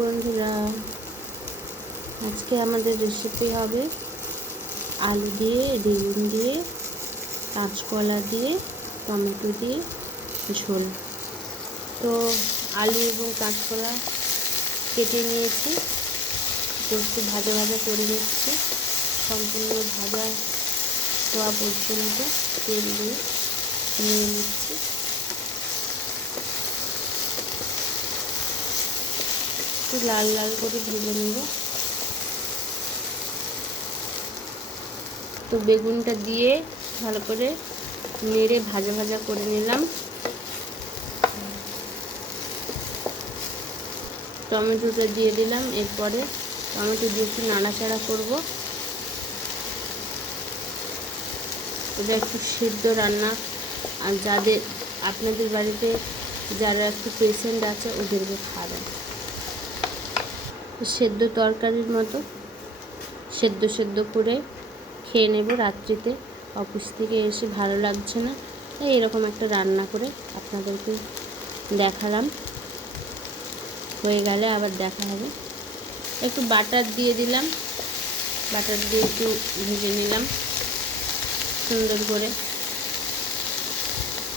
বন্ধুরা, আজকে আমাদের রেসিপি হবে আলু দিয়ে, বেগুন দিয়ে, কাঁচকলা দিয়ে, টমেটো দিয়ে ঝোল। তো আলু এবং কাঁচকলা কেটে নিয়েছি, একটু ভাজা ভাজা করে নিচ্ছি। সম্পূর্ণ ভাজা হওয়া পর্যন্ত তেল দিয়ে নিয়ে নিচ্ছি। একটু লাল লাল করে ভেজে নেব। তো বেগুনটা দিয়ে ভালো করে নেড়ে ভাজা ভাজা করে নিলাম। টমেটোটা দিয়ে দিলাম। এরপরে টমেটো দিয়ে একটু নাড়াচাড়া করব। ওটা একটু সিদ্ধ রান্না, আর যাদের আপনাদের বাড়িতে যারা একটু পেশেন্ট আছে ওদেরকে খাবেন। সেদ্ধ তরকারির মতো সেদ্ধ করে খেয়ে নেব রাত্রিতে। অফিস থেকে এসে ভালো লাগছে না, তাই এরকম একটা রান্না করে আপনাদেরকে দেখালাম। হয়ে গেলে আবার দেখা হবে। একটু বাটার দিয়ে দিলাম, বাটার দিয়ে একটু ভেজে নিলাম সুন্দর করে।